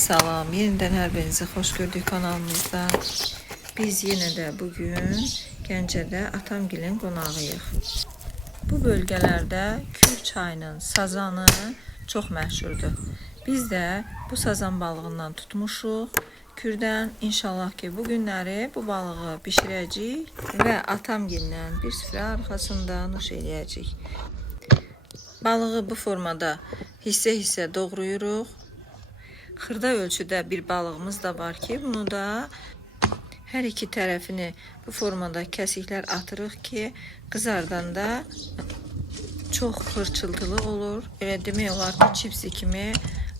Salam, yeniden hər birinizi xoş gördük kanalımızda. Biz yenə də bugün Gəncədə Atamgilin qonağıyıq. Bu bölgələrdə Kür çayının sazanı çox məşhurdur. Biz də bu sazan balığından tutmuşuq. Kürdən inşallah ki bu günləri bu balığı bişirəcəyik və Atamgillə bir süfrə arxasında nuş eləyəcəyik. Balığı bu formada hissə-hissə doğrayırıq. Xırda ölçüdə bir balığımız da var ki, bunu da hər iki tərəfini bu formada kəsiklər atırıq ki, qızardanda çox xırçıltılı olur. Elə demək olar ki, çipsi kimi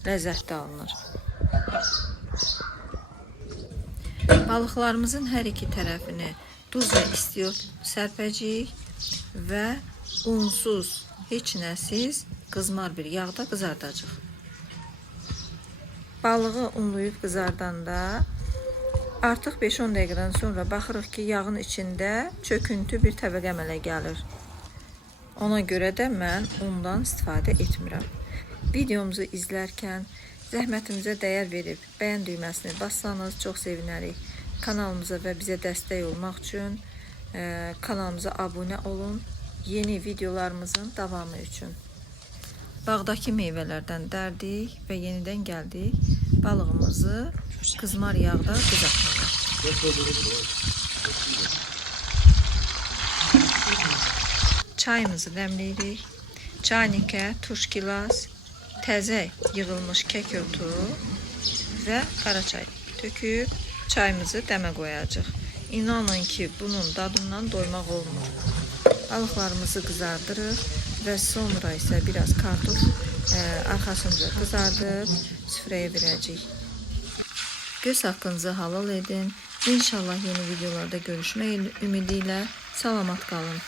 ləzzətli alınır. Balıqlarımızın hər iki tərəfini duz və istiot sərpəcəyik və unsuz, heç nəsiz qızmar bir yağda qızardacaq. Balığı unlayıb qızardanda artıq 5-10 dəqiqədən sonra baxırıq ki, yağın içində çöküntü bir təbəqə əmələ gəlir. Ona görə də mən undan istifadə etmirəm. Videomuzu izlərkən zəhmətimizə dəyər verib bəyən düyməsini bassanız çox sevinərik. Kanalımıza və bizə dəstək olmaq üçün kanalımıza abunə olun. Yeni videolarımızın davamı üçün. Bağdakı meyvələrdən dərdik və yenidən gəldik balığımızı qızmar yağda qızartmağa. Çayımızı dəmləyirik. Çaynikə turş gilas, təzə yığılmış kək otu və qara çay töküb çayımızı dəmə qoyacaq. İnanın ki, bunun dadından doymaq olmur. Balıqlarımızı qızardırıq və sonra isə biraz kartof arxasınca qızardıb süfrəyə verəcəyik. Göz haqqınızı halal edin. İnşallah yeni videolarda görüşmək ümidi ilə salamat qalın.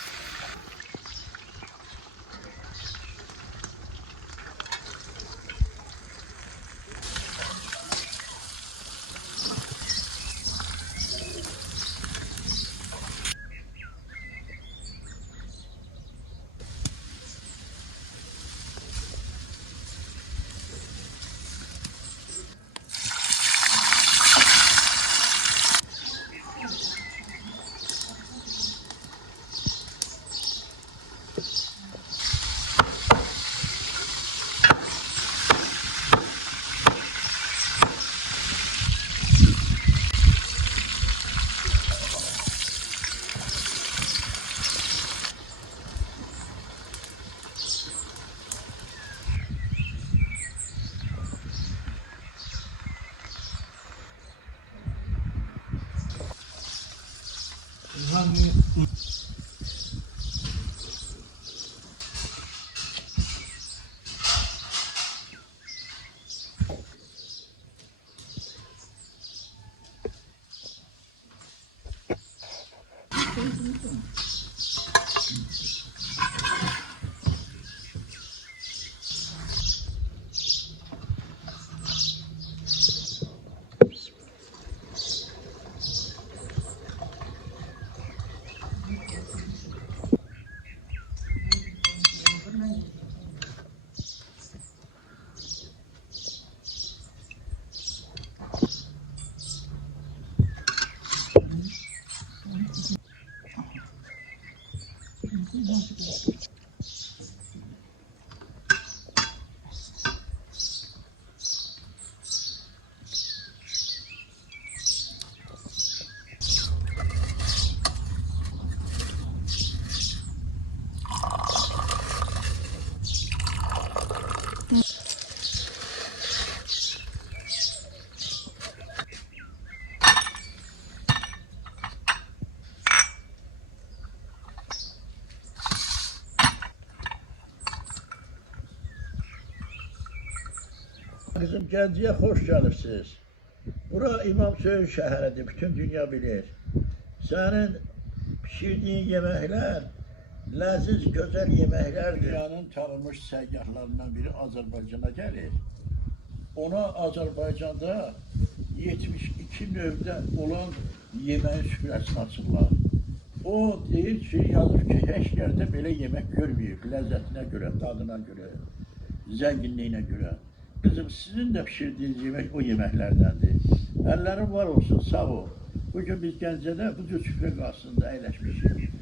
Kızım Gəncəyə xoş gəlirsiniz. Bura İmam Söyüd şəhəridir, bütün dünya bilir. Sənin pişirdiyin yeməklər, ləziz, gözəl yeməklərdir. Dünyanın tanınmış səyyahlarından biri Azərbaycana gəlir. Ona Azərbaycanda 72 növdə olan yeməyin süfrəsini açırlar. O deyir ki, yazır ki, heç yerdə belə yemək görməyib, ləzzətinə görə, dadına görə, zənginliyinə görə. Kızım sizin de pişirdiğiniz yemek o yemeklerdendir. Ellerin var olsun, sağ ol. Bugün biz Gəncədə bu cür süfrə qarşısında əyləşmişik.